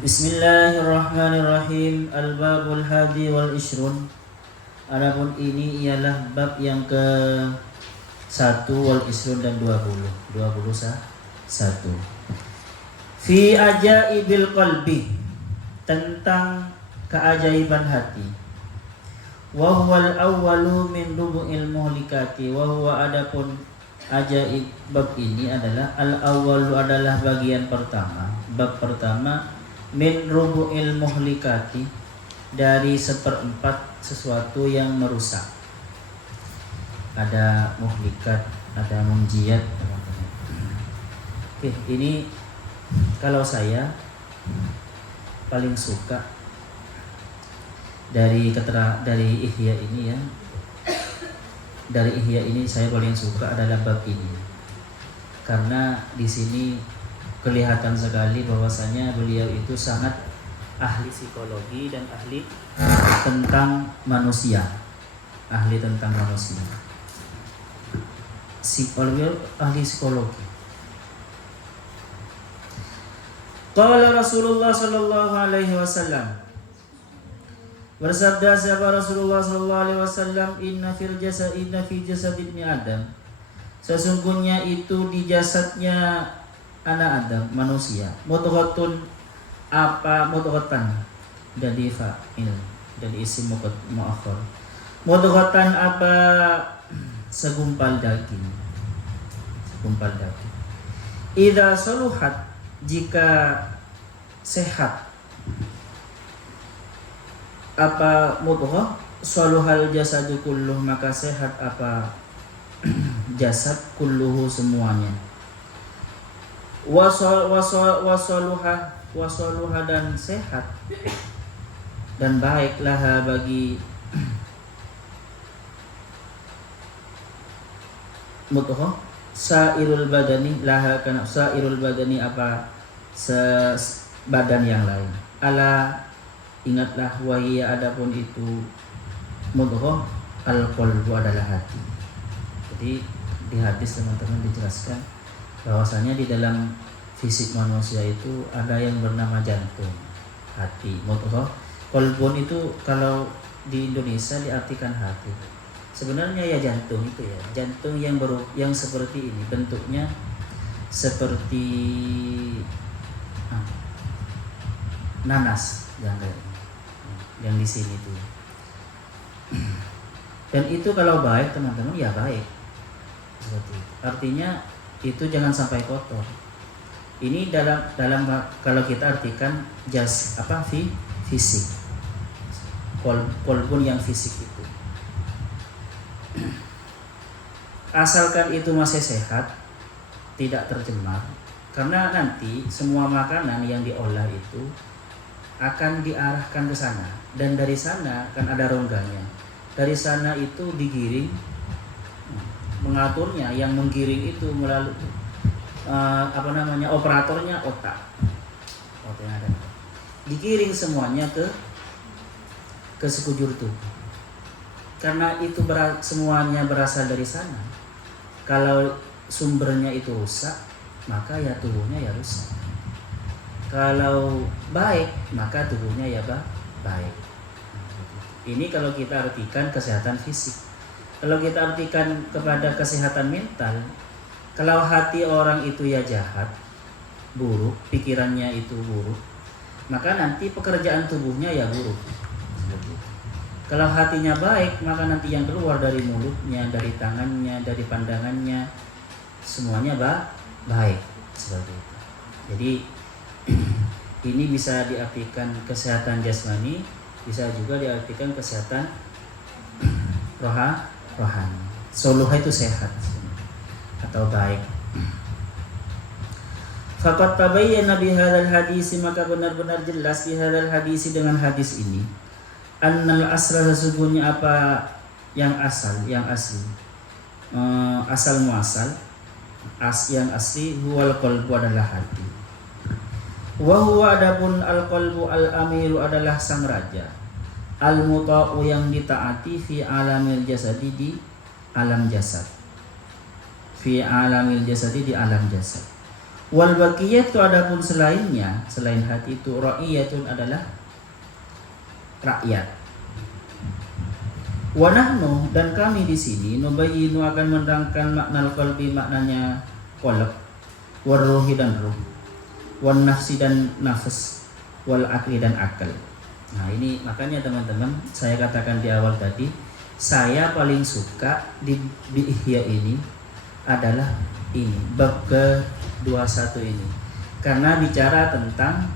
Bismillahirrahmanirrahim. Al-babul hadi wal ishrun. Adapun ini ialah bab yang ke 1 wal ishrun dan 21. Fi ajaibil qalbi, tentang keajaiban hati. Wa huwal awwalu min rubu'il muhlikati. Wa huwa, adapun ajaib bab ini adalah al-awwalu, adalah bagian pertama, bab pertama, min rubu'il muhlikati, dari 1/4 sesuatu yang merusak. Ada muhlikat, ada munjiat. Oke, ini kalau saya paling suka dari Ihya ini ya. Dari Ihya ini saya paling suka adalah bab ini. Karena di sini kelihatan sekali bahwasanya beliau itu sangat ahli psikologi dan ahli tentang manusia. Ahli tentang manusia. Ahli psikologi. Qala Rasulullah sallallahu alaihi wasallam. Bersabda siapa Rasulullah sallallahu alaihi wasallam, inna fi jasad ibni Adam. Sesungguhnya itu di jasadnya anak Adam, manusia. Mudghatun, apa mudghatan, dari fa'il, dari isim mu'akhkhar. Mudghatan, apa segumpal daging. Segumpal daging. Idza saluhat, jika sehat, apa mudghah, saluhal jasadu kulluh, maka sehat apa jasad, kulluhu semuanya. Wasaluha dan sehat dan baiklah bagi mudghah sairul badani, laha kana sairul badani, apa badan yang lain. Ala, ingatlah, wahia, adapun itu mudghah, al-qalbu, adalah hati. Jadi di hadis teman-teman dijelaskan bahwasanya di dalam fisik manusia itu ada yang bernama jantung, hati, mudghah. Qalbun itu kalau di Indonesia diartikan hati. Sebenarnya ya jantung itu ya, jantung yang seperti ini, bentuknya seperti nanas yang di sini tuh. Dan itu kalau baik teman-teman ya baik. Seperti itu. Artinya itu jangan sampai kotor. Ini dalam kalau kita artikan fisik. Qalbun yang fisik itu. Asalkan itu masih sehat, tidak tercemar. Karena nanti semua makanan yang diolah itu akan diarahkan ke sana, dan dari sana kan ada rongganya. Dari sana itu digiring, mengaturnya, yang menggiring itu melalui operatornya otak yang ada. Digiring semuanya ke sekujur tubuh. Karena itu semuanya berasal dari sana. Kalau sumbernya itu rusak, maka ya tubuhnya ya rusak. Kalau baik, maka tubuhnya ya baik. Ini kalau kita artikan kesehatan fisik. Kalau kita artikan kepada kesehatan mental, kalau hati orang itu ya jahat, buruk, pikirannya itu buruk, maka nanti pekerjaan tubuhnya ya buruk. Kalau hatinya baik, maka nanti yang keluar dari mulutnya, dari tangannya, dari pandangannya, semuanya baik. Seperti itu. Jadi ini bisa diartikan kesehatan jasmani, bisa juga diartikan kesehatan rohani. Soluha itu sehat atau baik. Faqad tabayyana bi hadzal hadis, maka benar-benar jelas di hadzal hadis, dengan hadis ini, annal asra, sesungguhnya apa yang asli, asal muasal, yang asli, huwal qalbu, adalah hati. Wa huwa, adapun al-qalbu, al-amiru, adalah sang raja, al-muta'u, yang ditaati, fi alamil jasadi, di alam jasad. Fi alamil jasadi, di alam jasad. Wal baqiyatu adapun selainnya, selain hati itu ra'iyatun adalah rakyat. Wa nahnu dan kami di sini nubayyinu akan menerangkan makna qalbi, maknanya qalb, war ruhi dan ruh, wan nafsi dan nafs, wal akli dan akal. Nah, ini makanya teman-teman saya katakan di awal tadi, saya paling suka di Ihya ini adalah ini bab ke-21 ini, karena bicara tentang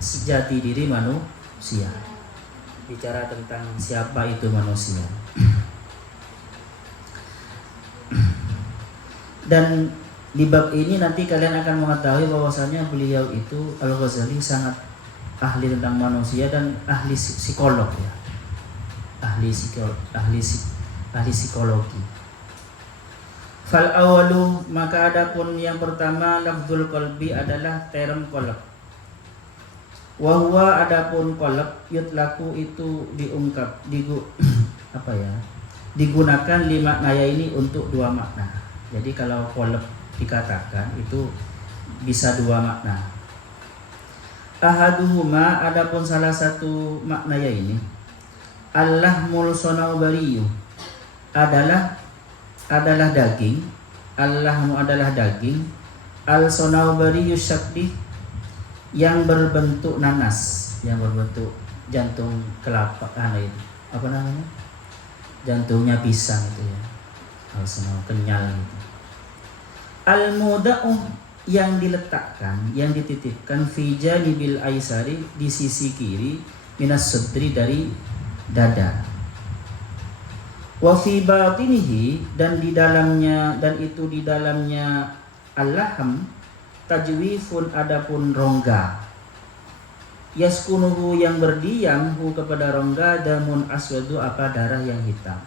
sejati diri manusia, bicara tentang siapa itu manusia. Dan di bab ini nanti kalian akan mengetahui bahwasanya beliau itu Al-Ghazali sangat ahli tentang manusia dan ahli psikolog ya, ahli psikologi. Fal awalu, maka adapun yang pertama lafzul qalbi adalah term qalb. Wa huwa adapun qalb yutlaku itu diungkap digunakan lima makna ini untuk dua makna. Jadi kalau qalb dikatakan itu bisa dua makna. Ahaduhuma adapun salah satu maknanya ini al-lahmul sonawbariyu adalah daging. Al-lahmu adalah daging. Al-sonawbariyu syakli yang berbentuk nanas, yang berbentuk jantung kelapa, itu apa namanya, jantungnya pisang itu ya, al-sonaw kenyal gitu. Al-muda'u yang diletakkan, yang dititipkan fi janibil aisari di sisi kiri minas sudri dari dada. Wa fi batinihi dan di dalamnya, dan itu di dalamnya al-lahm tajwifun adapun rongga. Yaskunuhu yang berdiam hu kepada rongga damun aswadu apa darah yang hitam.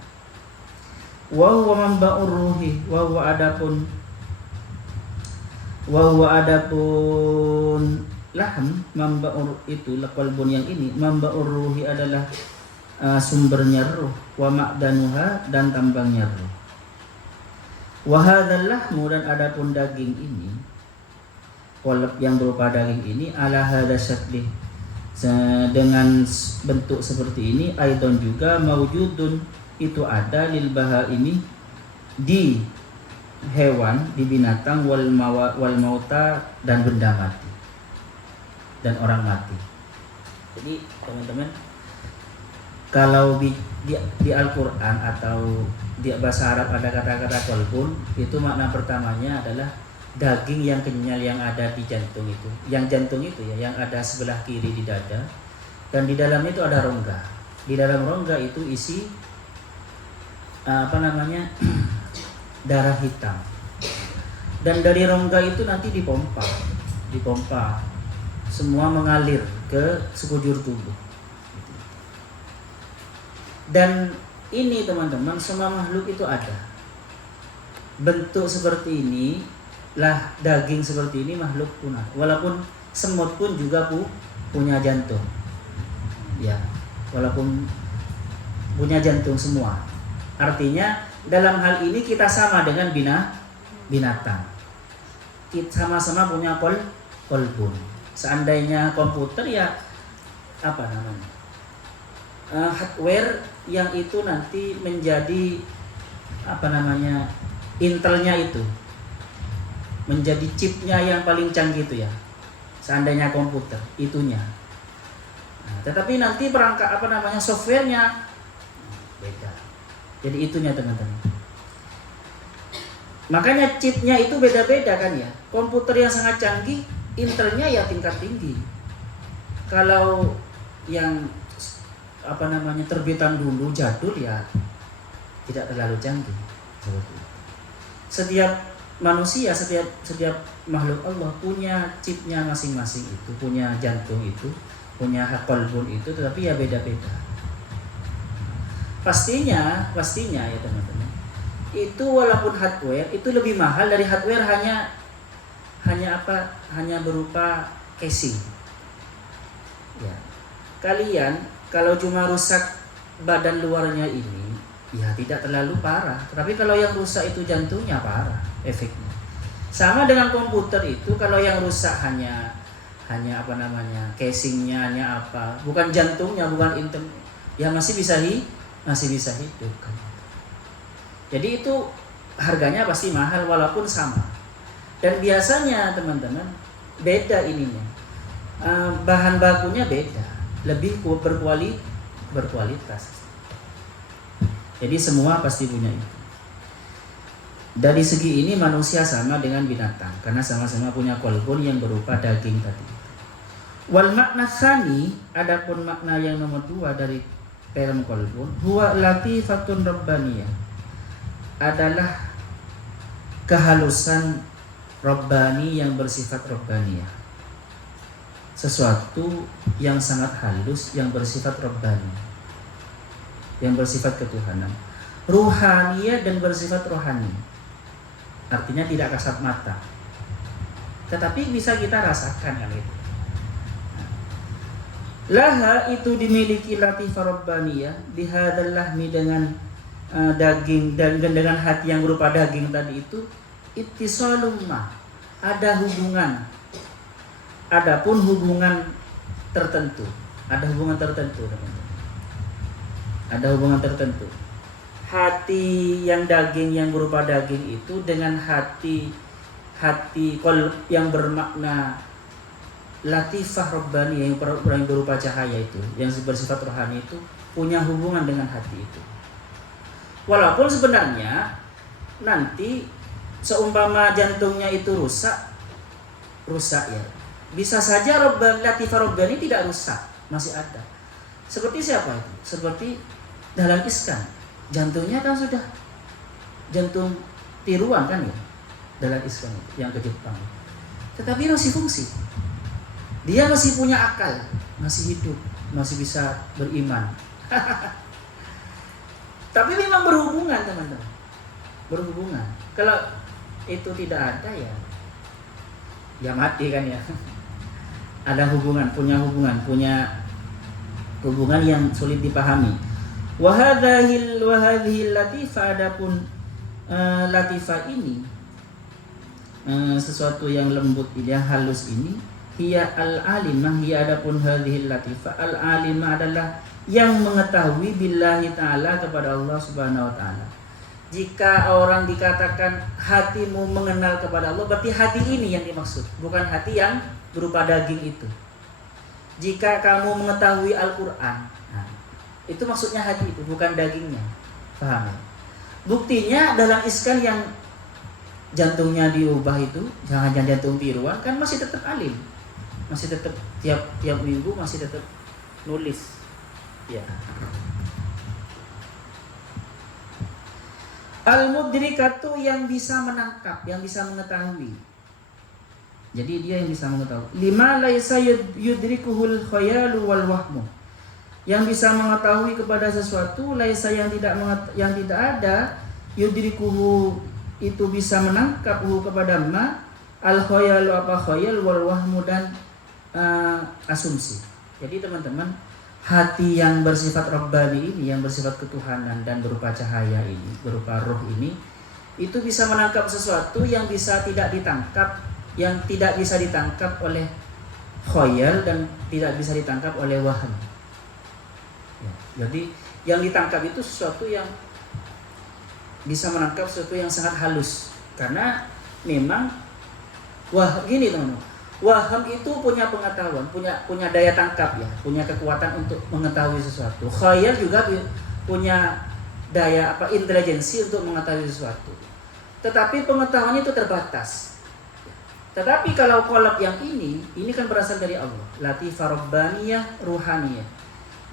Wa huwa mamba'ur ruhi wa huwa adapun lahm mamba'ur itu qalbun yang ini mamba'ur ruhi adalah sumbernya ruh, wa ma'danuha dan tambangnya ruh. Wa hadzal lahmu dan adapun daging ini, qalb yang berupa daging ini ala hadza syakli dengan bentuk seperti ini, aidon juga maujudun itu ada lil bahaimi di hewan, di binatang, wal mauta dan benda mati dan orang mati. Jadi teman-teman, kalau di Al-Quran atau di bahasa Arab ada kata-kata qalbun, itu makna pertamanya adalah daging yang kenyal yang ada di jantung itu. Yang jantung itu ya, yang ada sebelah kiri di dada, dan di dalam itu ada rongga. Di dalam rongga itu isi darah hitam. Dan dari rongga itu nanti dipompa, semua mengalir ke sekujur tubuh. Dan ini teman-teman, semua makhluk itu ada bentuk seperti ini lah, daging seperti ini makhluk punah. Walaupun semut pun juga punya jantung ya, walaupun punya jantung semua. Artinya dalam hal ini kita sama dengan binatang, kita sama-sama punya qalbun. Seandainya komputer ya apa namanya, hardware yang itu nanti menjadi intelnya itu menjadi chipnya yang paling canggih itu ya, seandainya komputer itunya. Nah, tetapi nanti perangkat softwarenya beda. Jadi itunya teman-teman. Makanya chipnya itu beda-beda kan ya. Komputer yang sangat canggih, intelnya ya tingkat tinggi. Kalau yang terbitan dulu jadul ya tidak terlalu canggih. Setiap manusia, setiap makhluk Allah punya chipnya masing-masing, itu punya jantung itu, punya qalbun itu, tetapi ya beda-beda. Pastinya ya teman-teman, itu walaupun hardware itu lebih mahal dari hardware hanya berupa casing. Ya. Kalian kalau cuma rusak badan luarnya ini, ya tidak terlalu parah. Tapi kalau yang rusak itu jantungnya parah efeknya. Sama dengan komputer itu, kalau yang rusak hanya casingnya, hanya apa, bukan jantungnya, bukan internet, ya masih bisa hidup kan. Jadi itu harganya pasti mahal walaupun sama. Dan biasanya teman-teman beda ininya, bahan bakunya beda, lebih berkualitas. Jadi semua pasti punya itu. Dari segi ini manusia sama dengan binatang karena sama-sama punya qalbun yang berupa daging tadi. Wal makna tsani, adapun makna yang nomor 2 dari term qalbun, huwa latifatun rabbaniyah, adalah kehalusan rabbani yang bersifat rabbaniyah. Sesuatu yang sangat halus yang bersifat rabbani, yang bersifat ketuhanan. Ruhaniyah dan bersifat rohani. Artinya tidak kasat mata, tetapi bisa kita rasakan kan itu. Laha itu dimiliki latifah rabbaniyah bihadzal lahmi, dengan daging dan dengan hati yang berupa daging tadi itu, ittisalum ma, ada hubungan. Adapun hubungan tertentu, ada hubungan tertentu. Ada hubungan tertentu. Hati yang daging yang berupa daging itu dengan hati qalb yang bermakna latifah rabbani yang berupa cahaya itu, yang bersifat rohani itu, punya hubungan dengan hati itu. Walaupun sebenarnya nanti seumpama jantungnya itu rusak ya, bisa saja latifah rabbani tidak rusak, masih ada. Seperti siapa itu? Seperti Dahlan Iskan, jantungnya kan sudah jantung tiruan kan ya, Dahlan Iskan itu yang ke Jepang, tetapi masih fungsi. Dia masih punya akal, masih hidup, masih bisa beriman. Tapi memang berhubungan teman-teman, berhubungan. Kalau itu tidak ada ya mati kan ya. Ada hubungan, punya hubungan yang sulit dipahami. Wahadhil latifah, adapun latifah ini, sesuatu yang lembut, yang halus ini, hiya al-alimah, hiya adapun hadhil latifah, al-alimah adalah yang mengetahui billahi ta'ala, kepada Allah subhanahu wa ta'ala. Jika orang dikatakan hatimu mengenal kepada Allah, berarti hati ini yang dimaksud, bukan hati yang berupa daging itu. Jika kamu mengetahui Al-Quran, itu maksudnya hati itu, bukan dagingnya. Paham ya? Buktinya Dahlan Iskan yang jantungnya diubah itu, jangan jantung tiruan, kan masih tetap alim, masih tetap tiap minggu masih tetap nulis. Ya. Al-mudrikatu, yang bisa menangkap, yang bisa mengetahui. Jadi dia yang bisa mengetahui. Lima laisa yudrikuhul khayalu wal wahmu, yang bisa mengetahui kepada sesuatu laisa yang tidak ada, yudrikuhu itu bisa menangkaphu kepada ma, al khayalu apa khayal, wal wahmu dan asumsi. Jadi teman-teman, hati yang bersifat rabbani ini, yang bersifat ketuhanan dan berupa cahaya ini, berupa roh ini, itu bisa menangkap sesuatu yang bisa tidak ditangkap, yang tidak bisa ditangkap oleh khayal dan tidak bisa ditangkap oleh waham. Ya, jadi yang ditangkap itu sesuatu yang bisa menangkap sesuatu yang sangat halus, karena memang gini teman-teman, waham itu punya pengetahuan, punya daya tangkap ya, punya kekuatan untuk mengetahui sesuatu. Khayal juga punya daya intelijensi untuk mengetahui sesuatu. Tetapi pengetahuannya itu terbatas. Tetapi kalau qalb yang ini kan berasal dari Allah, latifah rabbaniyah ruhaniyah.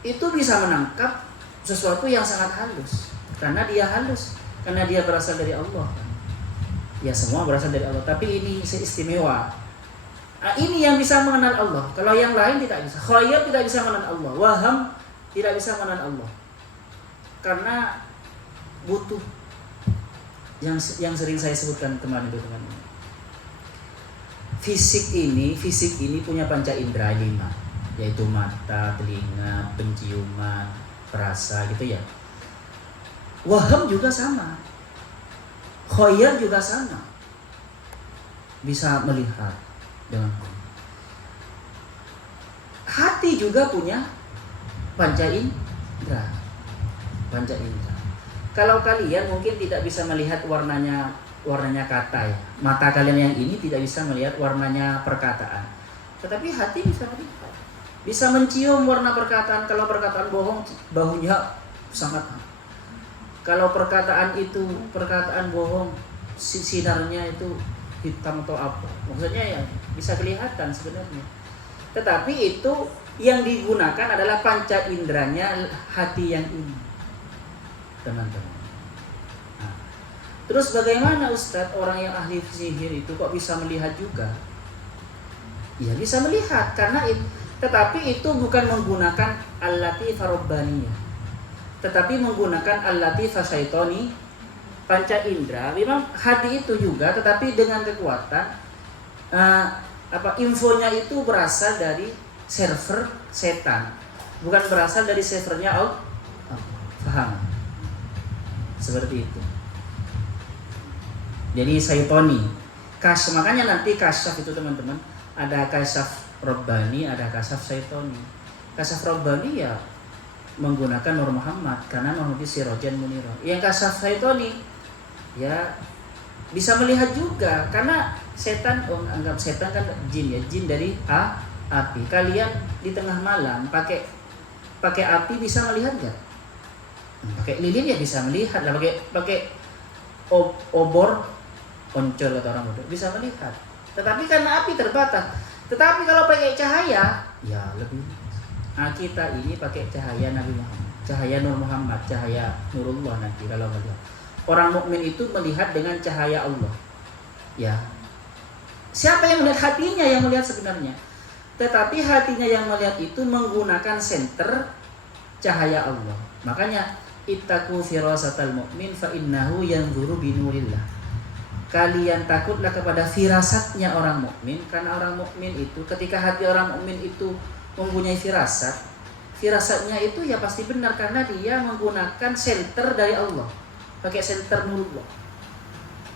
Itu bisa menangkap sesuatu yang sangat halus, karena dia halus, karena dia berasal dari Allah. Ya, semua berasal dari Allah, tapi ini seistimewa. Ini yang bisa mengenal Allah. Kalau yang lain tidak bisa. Khayal tidak bisa mengenal Allah. Waham tidak bisa mengenal Allah. Karena butuh yang sering saya sebutkan kemarin itu teman-teman. Fisik ini punya panca indera 5, yaitu mata, telinga, penciuman, perasa gitu ya. Waham juga sama. Khayal juga sama. bisa melihat dengan hati juga punya panca indera. Kalau kalian mungkin tidak bisa melihat warnanya kata ya, mata kalian yang ini tidak bisa melihat warnanya perkataan, tetapi hati bisa melihat, bisa mencium warna perkataan. Kalau perkataan bohong, baunya sangat. Kalau perkataan itu perkataan bohong, sinarnya itu hitam atau apa, maksudnya ya bisa kelihatan sebenarnya. Tetapi itu yang digunakan adalah panca inderanya hati yang ini, teman-teman. Nah, terus bagaimana Ustadz orang yang ahli sihir itu kok bisa melihat juga? Ya bisa melihat karena tetapi itu bukan menggunakan al-latifah rabbaniyah, tetapi menggunakan al-latifah syaitoni, panca indera. Memang hati itu juga, tetapi dengan kekuatan infonya itu berasal dari server setan, bukan berasal dari servernya Allah. Paham? Seperti itu. Jadi syaitoni, makanya nanti kasyaf itu teman-teman, ada kasyaf Rabbani, ada kasyaf syaitoni. Kasyaf Rabbani ya menggunakan Nur Muhammad karena Muhammad sirajan munira. Yang kasyaf syaitoni ya bisa melihat juga karena setan, anggap setan kan jin ya, jin dari api. Kalian di tengah malam pakai api bisa melihat nggak? Pakai lilin ya bisa melihat lah, pakai obor oncol atau orang bodoh bisa melihat. Tetapi karena api terbatas. Tetapi kalau pakai cahaya ya lebih. Nah, kita ini pakai cahaya Nabi Muhammad, cahaya Nur Muhammad, cahaya Nurullah nanti kalau melihat. Orang mukmin itu melihat dengan cahaya Allah. Ya. Siapa yang melihat? Hatinya yang melihat sebenarnya. Tetapi hatinya yang melihat itu menggunakan senter cahaya Allah. Makanya ittaqu firasatal mu'min fa innahu yanzuru binurillah. Kalian takutlah kepada firasatnya orang mukmin, karena orang mukmin itu ketika hati orang mukmin itu mempunyai firasatnya itu ya pasti benar karena dia menggunakan senter dari Allah. Pakai senter nurullah.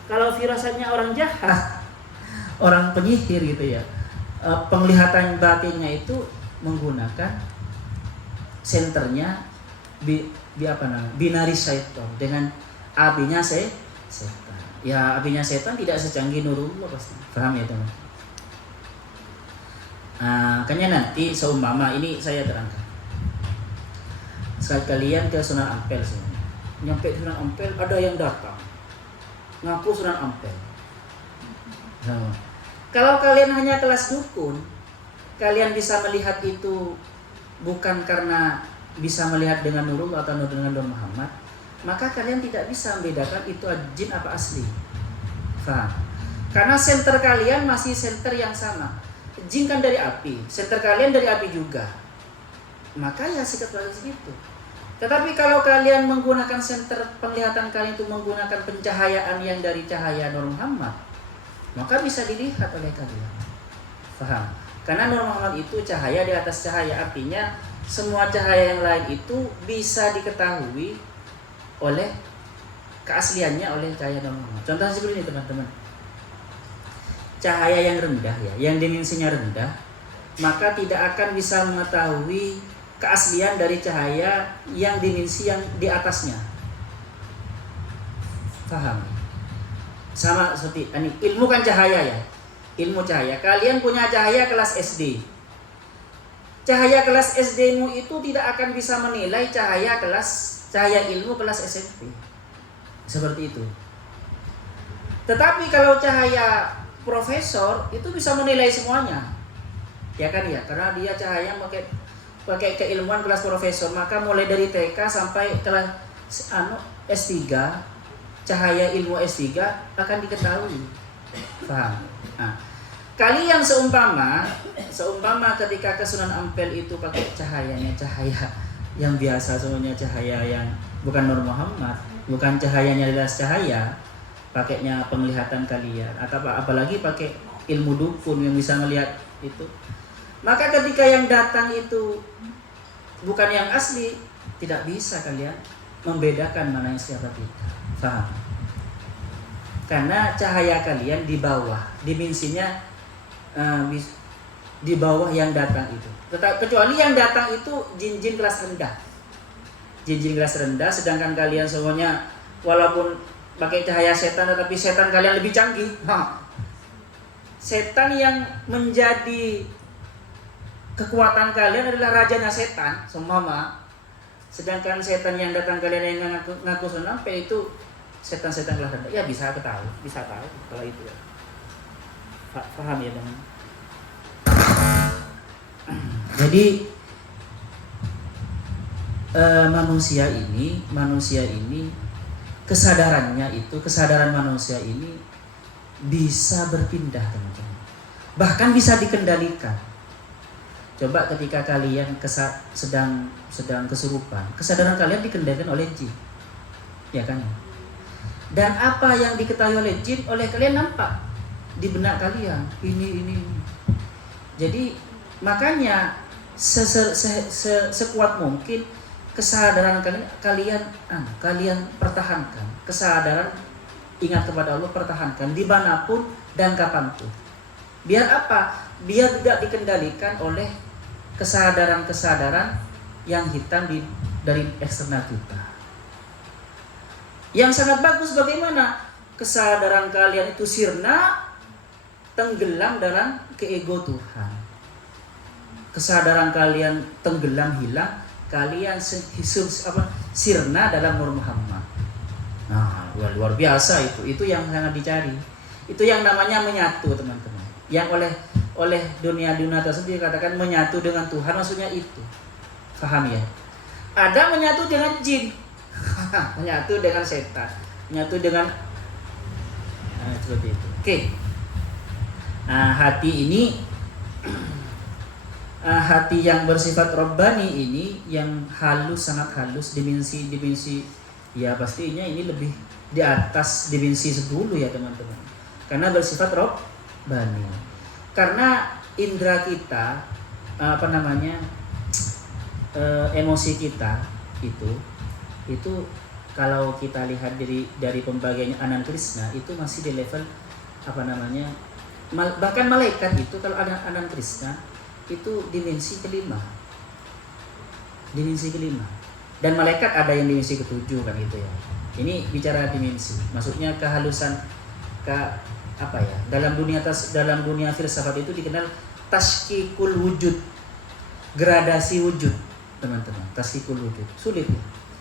Kalau firasatnya orang jahat, orang penyihir gitu ya, penglihatan batinnya itu menggunakan senternya binari syaitan, dengan apinya setan. Ya apinya setan tidak secanggih nurullah pasti. Paham ya teman? Makanya nanti seumpama ini saya terangkan. Saat kalian ke Sunan Ampel semua. Nyampe Sunan Ampel ada yang datang ngaku Sunan Ampel. Nah, kalau kalian hanya kelas dukun, kalian bisa melihat itu bukan karena bisa melihat dengan Nurullah atau dengan Nur Muhammad, maka kalian tidak bisa membedakan itu jin apa asli. Faham? Karena senter kalian masih senter yang sama. Jin kan dari api, senter kalian dari api juga. Maka ya sikap kalian segitu. Tetapi kalau kalian menggunakan senter penglihatan kalian itu menggunakan pencahayaan yang dari cahaya Nur Muhammad, maka bisa dilihat oleh kalian. Faham? Karena Nur Muhammad itu cahaya di atas cahaya, artinya semua cahaya yang lain itu bisa diketahui oleh keasliannya oleh cahaya Nur Muhammad. Contohnya seperti ini teman-teman. Cahaya yang rendah ya, yang dimensinya rendah, maka tidak akan bisa mengetahui keaslian dari cahaya yang dimensi yang di atasnya. Paham? Sama seperti ini, ilmu kan cahaya ya. Ilmu cahaya. Kalian punya cahaya kelas SD. Cahaya kelas SD-mu itu tidak akan bisa menilai cahaya ilmu kelas SMP. Seperti itu. Tetapi kalau cahaya profesor itu bisa menilai semuanya. Ya kan ya, karena dia cahaya pakai keilmuan kelas profesor, maka mulai dari TK sampai kelas S3, cahaya ilmu S3 akan diketahui. Paham? Nah, kalian seumpama ketika ke Sunan Ampel itu pakai cahaya yang biasa, semuanya cahaya yang bukan Nur Muhammad, bukan cahayanya jelas cahaya, pakainya penglihatan kalian, atau apalagi pakai ilmu dukun yang bisa melihat itu. Maka ketika yang datang itu bukan yang asli, tidak bisa kalian membedakan mana yang siapa tidak. Paham? Karena cahaya kalian di bawah, dimensinya di bawah yang datang itu. Kecuali yang datang itu jin-jin kelas rendah. Jin-jin kelas rendah, sedangkan kalian semuanya walaupun pakai cahaya setan, tetapi setan kalian lebih canggih. Setan yang menjadi kekuatan kalian adalah rajanya setan, semua. Sedangkan setan yang datang kalian yang ngaku senampe itu setan-setan kelas rendah. Ya bisa tahu kalau itu ya. Paham ya teman? Jadi manusia ini kesadaran manusia ini bisa berpindah teman-teman. Bahkan bisa dikendalikan. Coba ketika kalian sedang kesurupan, kesadaran kalian dikendalikan oleh jin, ya kan? Dan apa yang diketahui oleh jin, oleh kalian nampak di benak kalian. Ini. Jadi makanya sekuat mungkin kesadaran kalian pertahankan. Kesadaran ingat kepada Allah, pertahankan dimanapun dan kapanpun. Biar apa? Biar tidak dikendalikan oleh kesadaran yang hitam dari eksternal kita. Yang sangat bagus bagaimana? Kesadaran kalian itu sirna, tenggelam dalam keego Tuhan. Kesadaran kalian tenggelam, hilang, kalian sirna dalam Nur Muhammad. Nah, luar biasa itu. Itu yang sangat dicari. Itu yang namanya menyatu, teman-teman. Yang oleh dunia tersebut dikatakan menyatu dengan Tuhan, maksudnya itu. Paham ya? Ada menyatu dengan jin, menyatu dengan setan, menyatu dengan seperti itu. Oke. Nah, hati ini hati yang bersifat Rabbani ini yang halus, sangat halus, dimensi ya pastinya ini lebih di atas dimensi 10 ya teman-teman. Karena bersifat Rabbani. Karena indera kita emosi kita itu kalau kita lihat dari pembagiannya Anand Krishna itu masih di level bahkan malaikat itu kalau ada Anand Krishna itu dimensi kelima, dan malaikat ada yang dimensi ketujuh kan gitu ya. Ini bicara dimensi, maksudnya kehalusan dalam dunia filsafat itu dikenal tashkikul wujud, gradasi wujud teman-teman. Tashkikul wujud sulit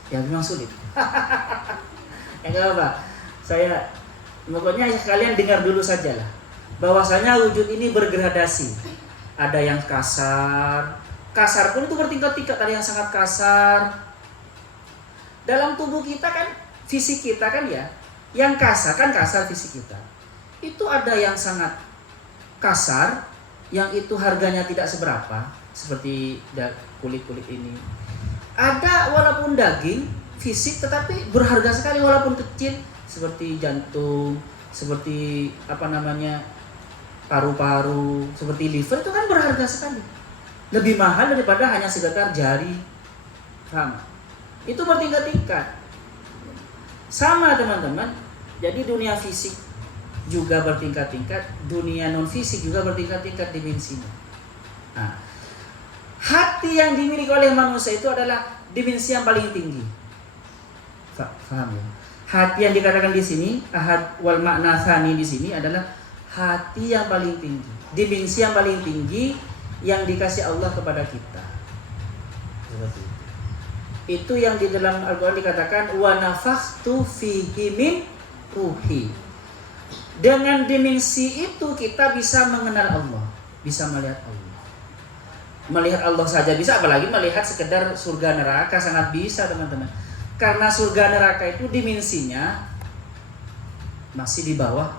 ya, memang sulit. Enggak apa, pokoknya kalian dengar dulu saja lah, bahwasanya wujud ini bergradasi. Ada yang kasar pun itu bertingkat-tingkat. Ada yang sangat kasar. Dalam tubuh kita kan, fisik kita kan ya, yang kasar fisik kita. Itu ada yang sangat kasar, yang itu harganya tidak seberapa, seperti kulit ini. Ada walaupun daging, fisik, tetapi berharga sekali walaupun kecil, seperti jantung, seperti paru-paru, seperti liver, itu kan berharga sekali. Lebih mahal daripada hanya sekedar jari. Paham? Itu bertingkat-tingkat. Sama teman-teman. Jadi dunia fisik juga bertingkat-tingkat, dunia non fisik juga bertingkat-tingkat dimensinya. Nah, hati yang dimiliki oleh manusia itu adalah dimensi yang paling tinggi. Paham ya? Hati yang dikatakan di sini, ahad wal makna tsani di sini adalah hati yang paling tinggi, dimensi yang paling tinggi yang dikasih Allah kepada kita. Seperti itu. Itu yang di dalam Al-Quran dikatakan wa nafakhtu fihi min ruhi. Dengan dimensi itu kita bisa mengenal Allah, bisa melihat Allah. Melihat Allah saja bisa, apalagi melihat sekedar surga neraka, sangat bisa teman-teman. Karena surga neraka itu dimensinya masih di bawah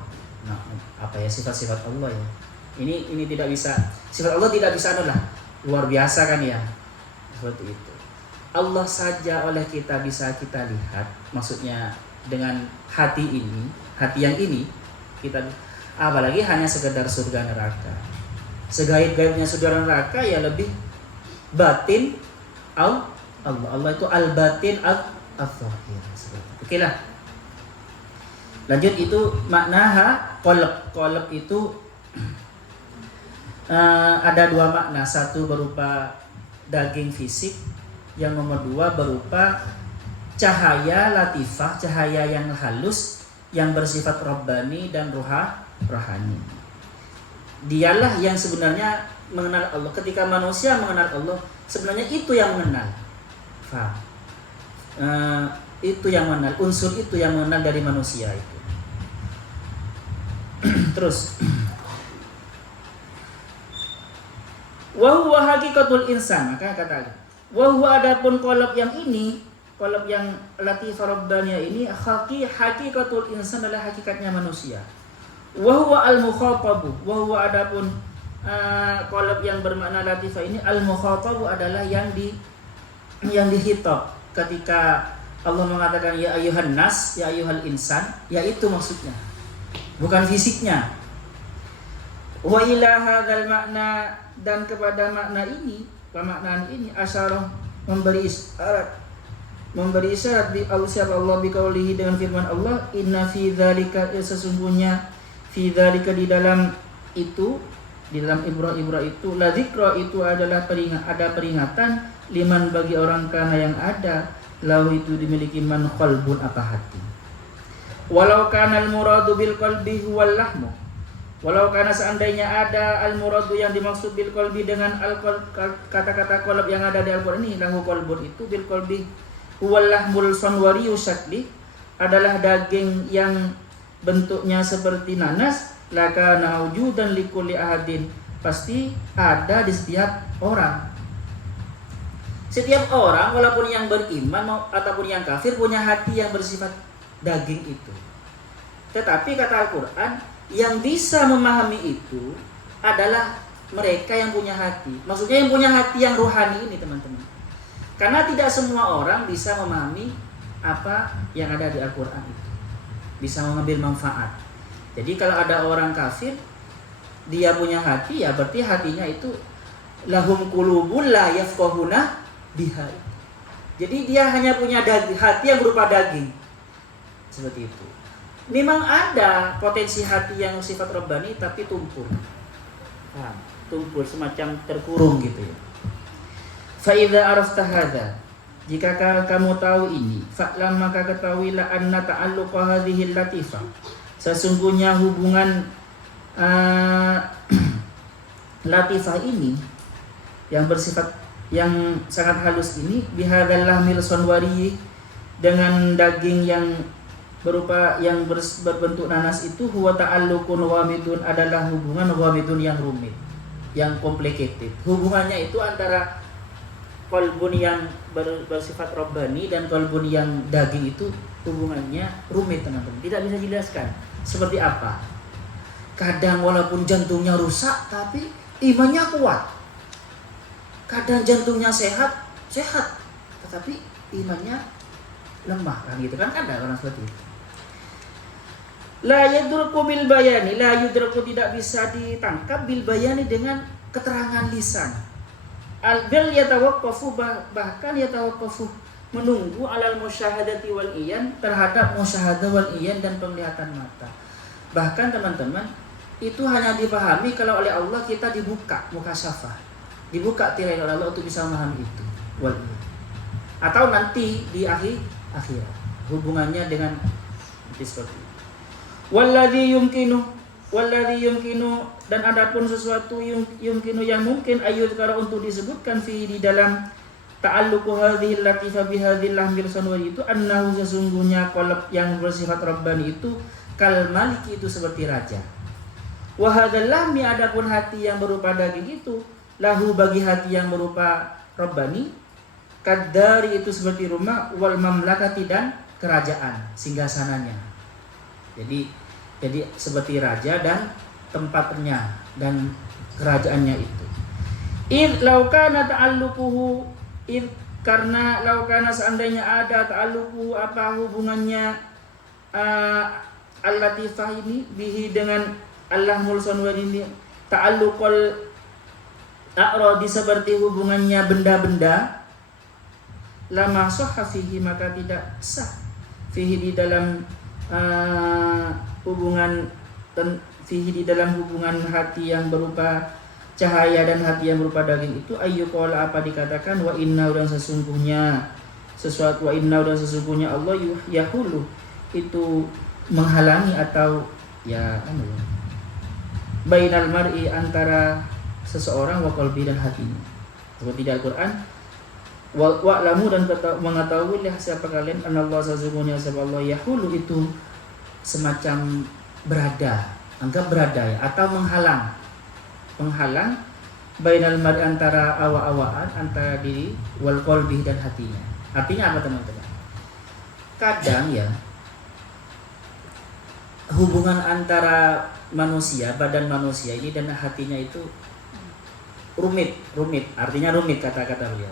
sifat-sifat Allah ya. Ini tidak bisa, sifat Allah tidak bisa luar biasa kan ya. Seperti itu. Allah saja oleh kita bisa kita lihat, maksudnya dengan hati yang ini kita, apalagi hanya sekedar surga neraka. Segaib-gaibnya surga neraka ya lebih batin Allah. Allah itu al-batin al-zahir. Oke lah. Lanjut, itu makna qalb itu ada dua makna. Satu berupa daging fisik, yang nomor dua berupa cahaya latifah, cahaya yang halus yang bersifat rabbani dan rohani. Dialah yang sebenarnya mengenal Allah. Ketika manusia mengenal Allah, sebenarnya itu yang mengenal. Faham? Itu yang mengenal, unsur itu yang mengenal dari manusia itu. Terus, wa huwa haqiqatul insan, maka kata wa huwa, adapun qalb yang ini, qalb yang latifah rabbaniyah ini, haqiqatul insan adalah hakikatnya manusia. Wa huwa al-mukhatabu, wa huwa adapun qalb yang bermakna latifah ini, al-mukhatabu adalah yang dihitab ketika Allah mengatakan ya ayyuhan nas, ya ayyuhal insan, ya itu maksudnya, bukan fisiknya. Wa ila hadzal makna, dan kepada makna ini, pemaknaan ini, asyarah memberi isyarat di Allah biqaulihi, dengan firman Allah, inna fi dzalika, sesungguhnya fi dzalika, di dalam itu, di dalam ibrah itu, la dzikra, itu adalah peringatan, liman, bagi orang kana yang ada, lahu itu dimiliki man qalbun, apa hati. Walau kana al-muradu bil qalbi huwal lahmu, walau karena seandainya ada al-muradu yang dimaksud bil qalbi dengan kata-kata qalb yang ada di Al-Qur'an ini, lahu qalbun, itu bil qalbi huwal lahmul sanwariyu syakli, adalah daging yang bentuknya seperti nanas, lakana wujudan likulli ahadin, pasti ada di setiap orang. Setiap orang, walaupun yang beriman ataupun yang kafir, punya hati yang bersifat daging itu. Tetapi kata Al-Qur'an, yang bisa memahami itu adalah mereka yang punya hati. Maksudnya yang punya hati yang rohani ini, teman-teman. Karena tidak semua orang bisa memahami apa yang ada di Al-Quran itu, bisa mengambil manfaat. Jadi kalau ada orang kafir, dia punya hati, ya berarti hatinya itu lahum qulubun la yafqahuna biha. Jadi dia hanya punya hati yang berupa daging. Seperti itu. Memang ada potensi hati yang sifat rabbani tapi tumpul. Tumpul, semacam terkurung gitu ya. Fa idza arafta hadza, jika kamu tahu ini, fa'lam, maka ketahuilah anna ta'alluqa hadhihi latifah, sesungguhnya hubungan latifah ini yang bersifat yang sangat halus ini, bihadzal lahmil sanwari, dengan daging yang berupa yang berbentuk nanas itu, huwa ta'alluqun ghamidun, adalah hubungan ghamidun yang rumit, yang complicated. Hubungannya itu antara qalbun yang bersifat rabbani dan qalbun yang daging itu hubungannya rumit, teman-teman. Tidak bisa dijelaskan seperti apa. Kadang walaupun jantungnya rusak tapi imannya kuat. Kadang jantungnya sehat tetapi imannya lemah, kan gitu kan, ada orang seperti itu. La yudruku bil bayani, la yudruku, tidak bisa ditangkap, bil bayani, dengan keterangan lisan. Al-bil yatawaqqafu, bahkan yatawaqqafu, menunggu, alal musyahadati wal iyan, terhadap musyahadah wal iyan dan penglihatan mata. Bahkan teman-teman, itu hanya dipahami kalau oleh Allah kita dibuka mukasyafah, dibuka tirai oleh Allah untuk bisa memahami itu wal iyan. Atau nanti di akhirat hubungannya dengan seperti itu. Walladzi yumkinu, dan adapun sesuatu yumkinu yang mungkin ayyudkara, untuk disebutkan fi di dalam ta'alluqu hadhil latifah bi hadhil lahmil sanwari itu, annahu, sesungguhnya qalb yang bersifat rabbani itu, kal maliki, itu seperti raja. Wa hadzal lahmi, adapun hati yang berupa daging itu, lahu, bagi hati yang berupa rabbani, kadari, itu seperti rumah, wal mamlakati, dan kerajaan, singgasananya. Jadi seperti raja dan tempatnya dan kerajaannya itu. Id laukana ta'alluquhu, id, karena laukana, seandainya ada, ta'alluquhu, apa hubungannya al-latifah ini, bihi, dengan Allahul sanwar ini, ta'alluqul a'radi, seperti hubungannya benda-benda, lama sahha fihi, maka tidak sah fihi di dalam hubungan fihi di dalam hubungan hati yang berupa cahaya dan hati yang berupa daging itu ayyuqala apa dikatakan wa inna dan sesungguhnya sesuatu wa inna dan sesungguhnya Allah yahulu itu menghalangi atau bainal mar'i antara seseorang wa qalbi dan hatinya. Seperti di Al-Qur'an wa'lamu dan mengetahuilah siapa kalian anallahu sesungguhnya siapa Allah yahulu itu semacam anggap berada ya atau menghalang bainal mar'i antara awa-awaan antara diri wal qalbi dan hatinya. Artinya apa teman-teman? Kadang ya hubungan antara manusia, badan manusia ini dan hatinya itu rumit, artinya rumit kata-kata beliau.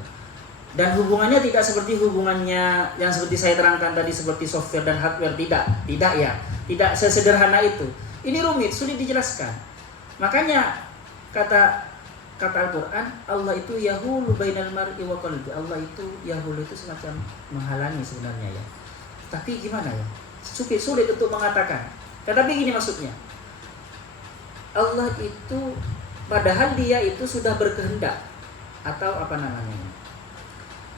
Dan hubungannya tidak seperti hubungannya yang seperti saya terangkan tadi seperti software dan hardware, tidak sesederhana itu. Ini rumit, sulit dijelaskan. Makanya kata Al-Quran, Allah itu yahulu bainal mar'i wa qalbi. Allah itu yahulu itu semacam menghalangi sebenarnya ya. Tapi gimana ya? Sulit untuk mengatakan. Tetapi gini maksudnya. Allah itu padahal dia itu sudah berkehendak atau apa namanya?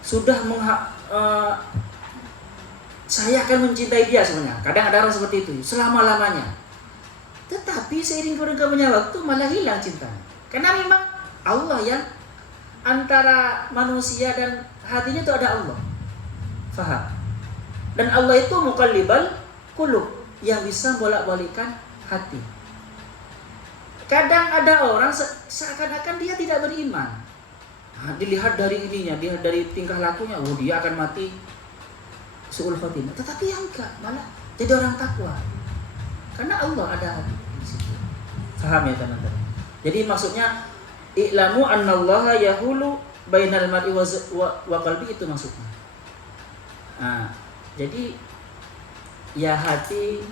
Sudah saya akan mencintai dia sebenarnya. Kadang ada orang seperti itu selama-lamanya. Tetapi seiring berjalannya waktu malah hilang cintanya. Karena memang Allah yang antara manusia dan hatinya itu ada Allah. Faham? Dan Allah itu muqallibal qulub yang bisa bolak-balikan hati. Kadang ada orang seakan-akan dia tidak beriman. Dilihat dari ininya, dilihat dari tingkah lakunya, dia akan mati su'ul khotimah. Tetapi yang enggak, malah jadi orang takwa. Karena Allah ada di situ. Paham ya teman-teman? Jadi maksudnya i'lamu annallaha yahulu bainal mar'i wa qalbi, itu maksudnya. Nah, jadi ya hati,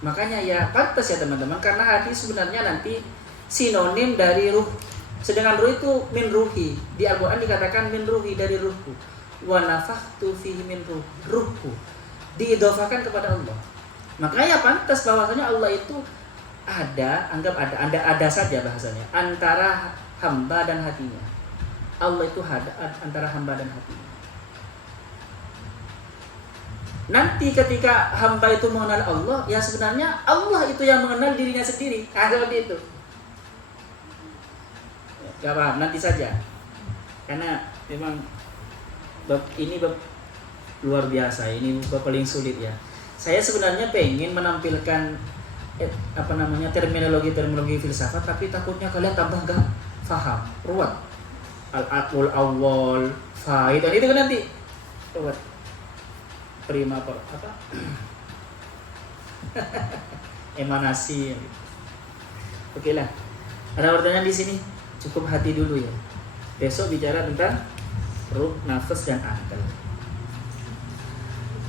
makanya ya pantas ya teman-teman, karena hati sebenarnya nanti sinonim dari ruh. Sedangkan ruh itu min ruhi. Di Al-Quran dikatakan min ruhi, dari ruhku. Wa nafakhtu fihi min ruhku. Diidhofakan kepada Allah. Makanya pantas bahwasanya Allah itu anggap ada saja bahasanya, antara hamba dan hatinya. Allah itu ada antara hamba dan hatinya. Nanti ketika hamba itu mengenal Allah, ya sebenarnya Allah itu yang mengenal dirinya sendiri. Seperti itu. Gak paham, nanti saja. Karena memang ini luar biasa, ini bab paling sulit ya. Saya sebenarnya pengen menampilkan terminologi filsafat, tapi takutnya kalian tambah gak paham, ruwet. Al-aqlul awwal, faid, itu kan nanti ruwet. Prima apa? Emanasi. Oke lah. Ada pertanyaan di sini? Cukup hati dulu ya. Besok bicara tentang ruh, nafas dan akal.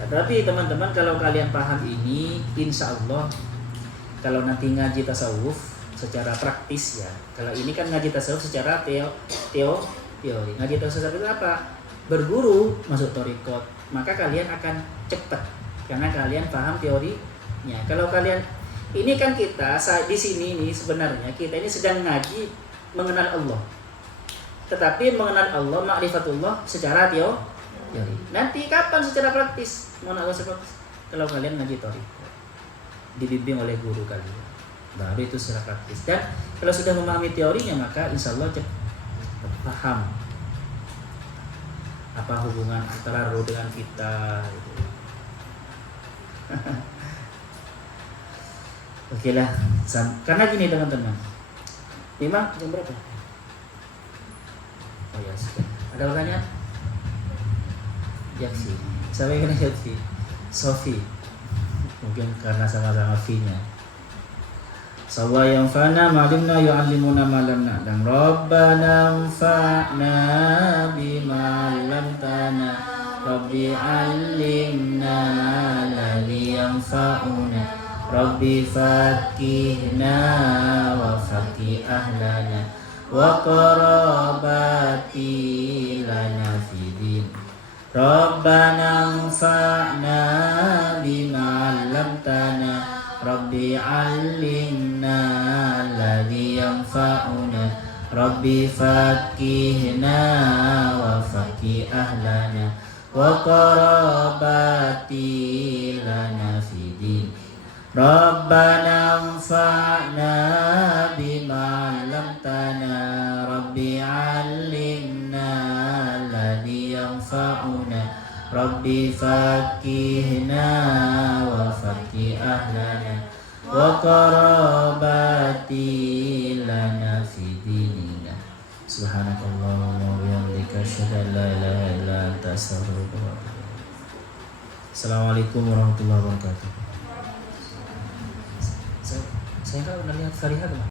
Tapi teman-teman, kalau kalian paham ini, insya Allah kalau nanti ngaji tasawuf secara praktis ya. Kalau ini kan ngaji tasawuf secara teori. Ngaji tasawuf itu apa? Berguru masuk thariqat, maka kalian akan cepat karena kalian paham teorinya. Kalau kalian ini kan kita di sini nih sebenarnya kita ini sedang ngaji mengenal Allah. Tetapi mengenal Allah, ma'rifatullah secara teori. Nanti kapan secara praktis mengenal Allah secara praktis? Kalau kalian ngaji thariqat, dibimbing oleh guru kalian, baru itu secara praktis. Dan kalau sudah memahami teorinya, maka insya Allah cepat paham apa hubungan antara roh dengan kita gitu. Oke lah, karena gini teman-teman, memang jam berapa? Oh ya sudah. Ada pertanyaan? Jaksi, siapa yang kena Jaksi? Sofi, mungkin karena sama-sama V-nya. Sawa yang fana malimna yu'allimuna ma lam na'lam Rabbana anfa'na bima 'allamtana Rabbi 'allimna alladhi yanfa'una Rabbi fakihna wa fakih ahlana wa qarabati lana fidin Rabbana anfa'na bima علمتنا ربي علمنا الذي ينفعنا ربي فقهنا وفقه أهلنا وقراباتي لنا في دين ربنا انفعنا بما علمتنا ربي علمنا الذي ينفعنا ربي فقهنا وفقه أهلنا وقراباتي لنا في ديننا سبحانك اللهم وبحمدك أشهد أن لا إله إلا أنت أستغفرك وأتوب إليك. Assalamualaikum warahmatullahi wabarakatuh. Saya nggak pernah lihat Fariha kemana?